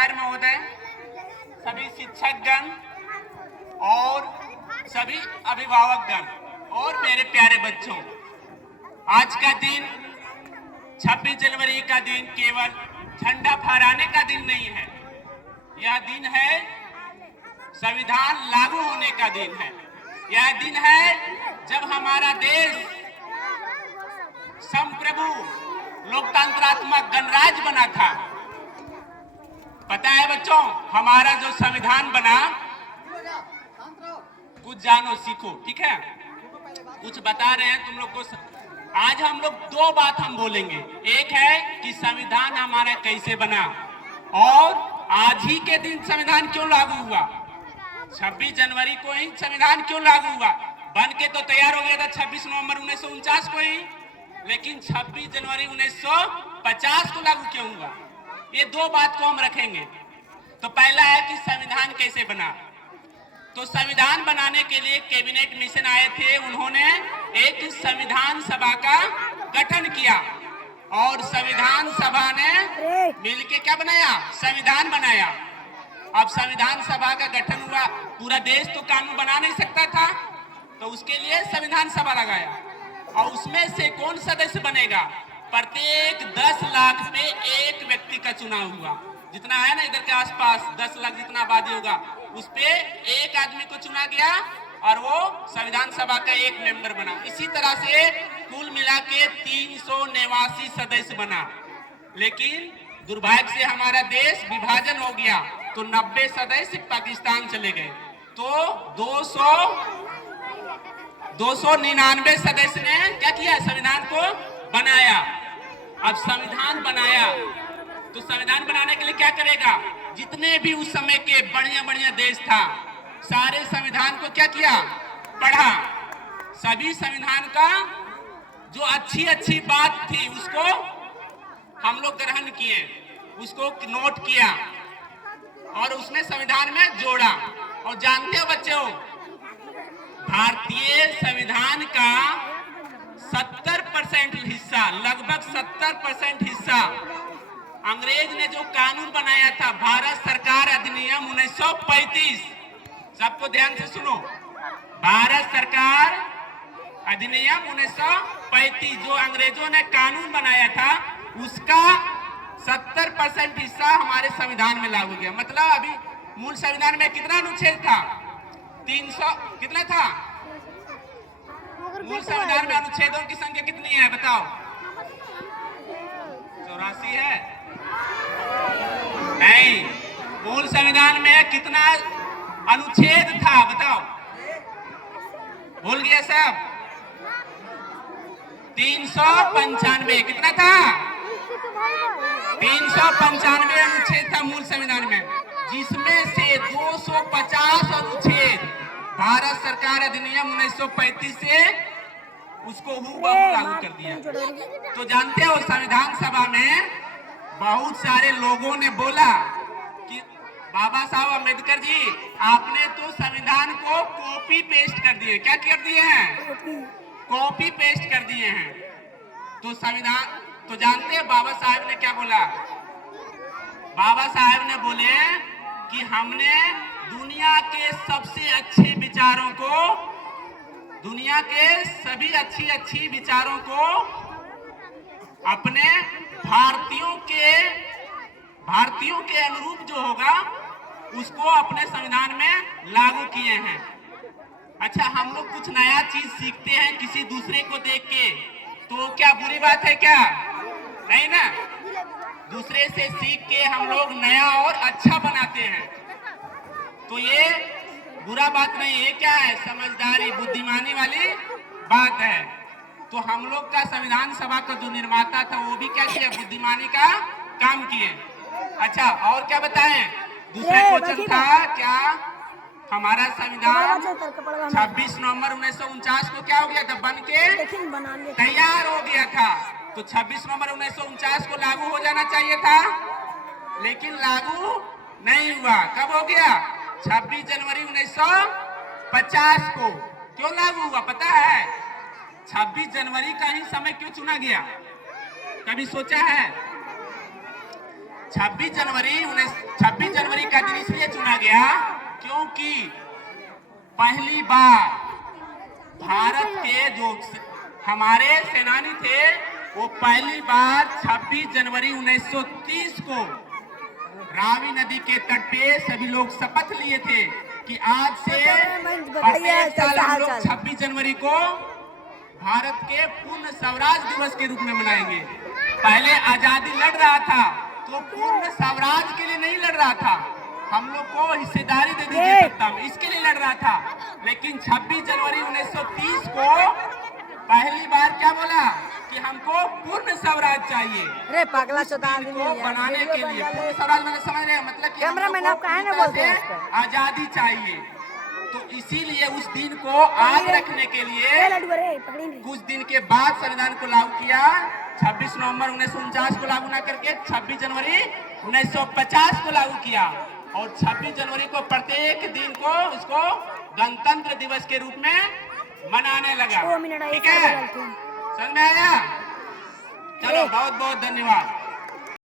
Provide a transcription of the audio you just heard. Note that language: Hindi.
प्राचार्य महोदय, सभी शिक्षकगण और सभी अभिभावकगण और मेरे प्यारे बच्चों, आज का दिन 26 जनवरी का दिन केवल झंडा फहराने का दिन नहीं है। यह दिन है संविधान लागू होने का दिन है। यह दिन है जब हमारा देश संप्रभु लोकतंत्रात्मक गणराज्य बना था। पता है बच्चों, हमारा जो संविधान बना, कुछ जानो सीखो, ठीक है? कुछ बता रहे हैं तुम लोग को। आज हम लोग दो बात हम बोलेंगे। एक है कि संविधान हमारा कैसे बना और आज ही के दिन संविधान क्यों लागू हुआ। 26 जनवरी को ही संविधान क्यों लागू हुआ? बन के तो तैयार हो गया था 26 नवंबर 1949 को ही, लेकिन 26 जनवरी 1950 को लागू क्यों हुआ? ये दो बात को हम रखेंगे। तो पहला है कि संविधान कैसे बना। तो संविधान बनाने के लिए कैबिनेट मिशन आए थे। उन्होंने एक संविधान सभा का गठन किया और संविधान सभा ने मिलके क्या बनाया? संविधान बनाया। अब संविधान सभा का गठन हुआ। पूरा देश तो कानून बना नहीं सकता था, तो उसके लिए संविधान सभा लगाया। और उसमें से कौन सदस्य बनेगा? प्रत्येक 10 लाख पे एक व्यक्ति का चुनाव हुआ। जितना है ना इधर के आसपास 10 लाख जितना आबादी होगा, उस पे एक आदमी को चुना गया और वो संविधान सभा का एक मेंबर बना। इसी तरह से कुल मिला के 389 सदस्य बना। लेकिन दुर्भाग्य से हमारा देश विभाजन हो गया, तो 90 सदस्य पाकिस्तान चले गए। तो 299 सदस्य ने क्या किया? संविधान को बनाया। अब संविधान बनाया तो संविधान बनाने के लिए क्या करेगा? जितने भी उस समय के बढ़िया बढ़िया देश था, सारे संविधान को क्या किया? पढ़ा। सभी संविधान का जो अच्छी अच्छी बात थी उसको हम लोग ग्रहण किए, उसको नोट किया और उसने संविधान में जोड़ा। और जानते हो बच्चों, भारतीय संविधान का 70% हिस्सा, लगभग 70% हिस्सा अंग्रेज ने जो कानून बनाया था, भारत सरकार अधिनियम 1935, सबको ध्यान से सुनो, भारत सरकार अधिनियम 1935 जो अंग्रेजों ने कानून बनाया था, उसका 70% हिस्सा हमारे संविधान में लागू किया। मतलब अभी मूल संविधान में कितना अनुच्छेद था? 300 कितना था? मूल संविधान में अनुच्छेदों की संख्या कितनी है बताओ? 84 है? नहीं, मूल संविधान में कितना अनुच्छेद था बताओ? भूल गया सब? 395। कितना था? 395 अनुच्छेद था मूल संविधान में, जिसमें से 250 अनुच्छेद भारत सरकार अधिनियम 1935 से उसको हूबहू लागू कर दिया। तो जानते हो, संविधान सभा में बहुत सारे लोगों ने बोला कि बाबा साहब अम्बेडकर जी, आपने तो संविधान को कॉपी पेस्ट कर दिए। क्या कर दिए हैं? कॉपी पेस्ट कर दिए हैं। तो संविधान तो जानते हैं बाबा साहब ने क्या बोला? बाबा साहब ने बोले कि हमने दुनिया के सबसे अच्छे विचारों को, दुनिया के सभी अच्छी विचारों को अपने भारतीयों के अनुरूप जो होगा उसको अपने संविधान में लागू किए हैं। अच्छा, हम लोग कुछ नया चीज सीखते हैं किसी दूसरे को देख के, तो क्या बुरी बात है क्या? नहीं ना। दूसरे से सीख के हम लोग नया और अच्छा बनाते हैं, तो ये बुरा बात नहीं। ये क्या है? समझदारी, बुद्धिमानी वाली बात है। तो हम लोग का संविधान सभा का जो निर्माता था वो भी क्या किया? बुद्धिमानी का काम किए। अच्छा, और क्या बताएं? दूसरा क्वेश्चन था क्या? हमारा संविधान 26 नवंबर 1949 को क्या हो गया था? बन के तैयार हो गया था। तो 26 नवंबर 1949 को लागू हो जाना चाहिए था, लेकिन लागू नहीं हुआ। कब हो गया? 26 जनवरी 1950 को। क्यों लागू हुआ पता है? 26 जनवरी का ही समय क्यों चुना गया? कभी सोचा है? 26 जनवरी का दिन इसलिए चुना गया क्योंकि पहली बार भारत के जो हमारे सेनानी थे वो पहली बार 26 जनवरी 1930 को रावी नदी के तट पे सभी लोग शपथ लिए थे कि आज से प्रत्येक साल हम लोग 26 जनवरी को भारत के पूर्ण स्वराज दिवस के रूप में मनाएंगे। पहले आजादी लड़ रहा था तो पूर्ण स्वराज के लिए नहीं लड़ रहा था, हम लोग को हिस्सेदारी दे दीजिए सत्ता में, इसके लिए लड़ रहा था। लेकिन 26 जनवरी 1930 को पहली बार क्या बोला कि हमको पूर्ण स्वराज चाहिए। अरे पगला चौथा को बनाने के लिए पूर्ण स्वराज मैंने समझ रहे हैं, मतलब कि कैमरा मैन आप कहाँ ना बोलते हैं आजादी चाहिए। तो इसीलिए उस दिन को आज रखने के लिए कुछ दिन के बाद संविधान को लागू किया। 26 नवंबर 1949 को लागू ना करके 26 जनवरी 1950 को लागू किया और 26 जनवरी को प्रत्येक दिन को इसको गणतंत्र दिवस के रूप में मनाने लगा। ठीक है, समझ में आया? चलो बहुत बहुत धन्यवाद।